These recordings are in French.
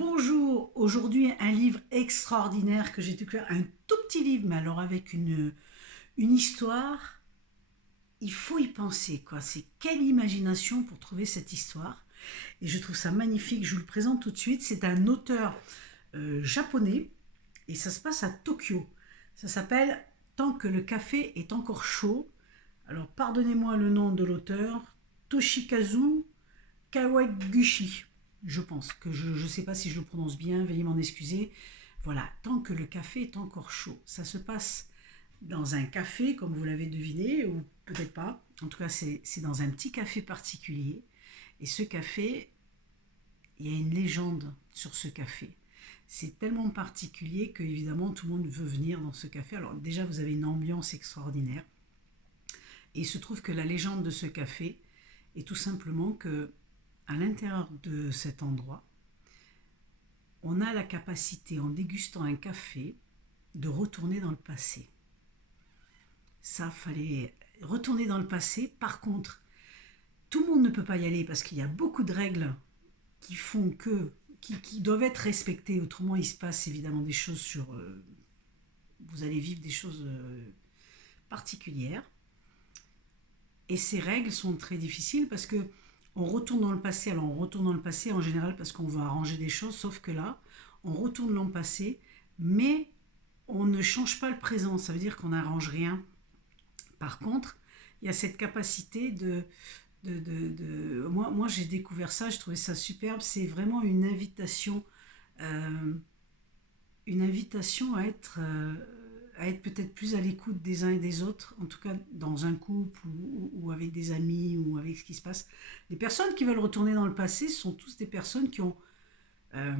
Bonjour, aujourd'hui un livre extraordinaire que j'ai découvert, un tout petit livre, mais alors avec une histoire, il faut y penser quoi. C'est quelle imagination pour trouver cette histoire. Et je trouve ça magnifique, je vous le présente tout de suite. C'est un auteur japonais et ça se passe à Tokyo. Ça s'appelle Tant que le café est encore chaud. Alors pardonnez-moi le nom de l'auteur, Toshikazu Kawaguchi, je pense, que je ne sais pas si je le prononce bien, veuillez m'en excuser. Voilà, tant que le café est encore chaud. Ça se passe dans un café, comme vous l'avez deviné, ou peut-être pas. En tout cas, c'est dans un petit café particulier. Et ce café, il y a une légende sur ce café. C'est tellement particulier que, évidemment, tout le monde veut venir dans ce café. Alors déjà, vous avez une ambiance extraordinaire. Et il se trouve que la légende de ce café est tout simplement que à l'intérieur de cet endroit, on a la capacité, en dégustant un café, de retourner dans le passé. Ça, fallait retourner dans le passé. Par contre, tout le monde ne peut pas y aller parce qu'il y a beaucoup de règles qui font que, qui doivent être respectées. Autrement, il se passe évidemment des choses sur... vous allez vivre des choses particulières. Et ces règles sont très difficiles parce que on retourne dans le passé. Alors on retourne dans le passé en général parce qu'on veut arranger des choses, sauf que là, on retourne dans le passé, mais on ne change pas le présent. Ça veut dire qu'on n'arrange rien. Par contre, il y a cette capacité moi j'ai découvert ça, je trouvais ça superbe. C'est vraiment euh, une invitation à être peut-être plus à l'écoute des uns et des autres, en tout cas dans un couple ou avec des amis ou avec ce qui se passe. Les personnes qui veulent retourner dans le passé sont tous des personnes qui ont euh,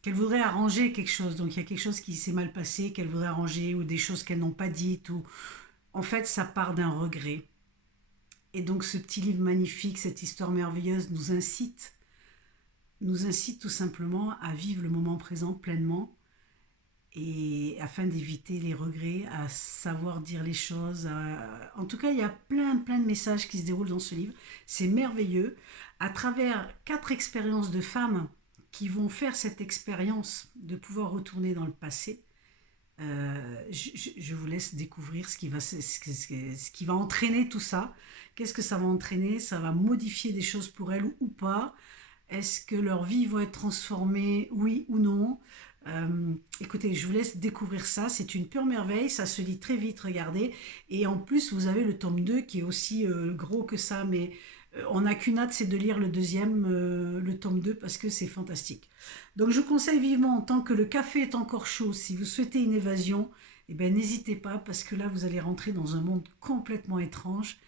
qu'elles voudraient arranger quelque chose. Donc il y a quelque chose qui s'est mal passé, qu'elles voudraient arranger ou des choses qu'elles n'ont pas dites. Ou en fait, ça part d'un regret. Et donc ce petit livre magnifique, cette histoire merveilleuse nous incite tout simplement à vivre le moment présent pleinement et afin d'éviter les regrets, à savoir dire les choses. En tout cas, il y a plein de messages qui se déroulent dans ce livre. C'est merveilleux. À travers 4 expériences de femmes qui vont faire cette expérience de pouvoir retourner dans le passé, je vous laisse découvrir ce qui va entraîner tout ça. Qu'est-ce que ça va entraîner? Ça va modifier des choses pour elles ou pas? Est-ce que leur vie va être transformée, oui ou non? Écoutez, je vous laisse découvrir ça. C'est une pure merveille. Ça se lit très vite, regardez. Et en plus, vous avez le tome 2 qui est aussi gros que ça. Mais on n'a qu'une hâte, c'est de lire le deuxième, le tome 2, parce que c'est fantastique. Donc je vous conseille vivement, tant que le café est encore chaud, si vous souhaitez une évasion, eh ben, n'hésitez pas, parce que là, vous allez rentrer dans un monde complètement étrange,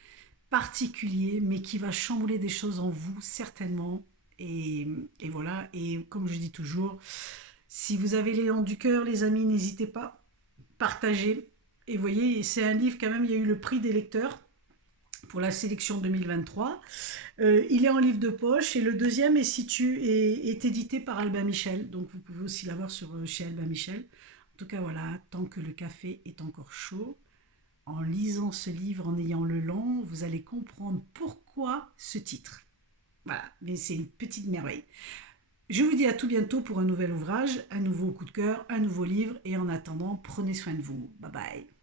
particulier, mais qui va chambouler des choses en vous, certainement. Et voilà, et comme je dis toujours, si vous avez l'élan du cœur, les amis, n'hésitez pas, partagez. Et vous voyez, c'est un livre quand même, il y a eu le prix des lecteurs pour la sélection 2023. Il est en livre de poche et le deuxième est édité par Albin Michel. Donc vous pouvez aussi l'avoir chez Albin Michel. En tout cas, voilà, tant que le café est encore chaud, en lisant ce livre, en ayant le long, vous allez comprendre pourquoi ce titre. Voilà, mais c'est une petite merveille. Je vous dis à tout bientôt pour un nouvel ouvrage, un nouveau coup de cœur, un nouveau livre. Et en attendant, prenez soin de vous. Bye bye.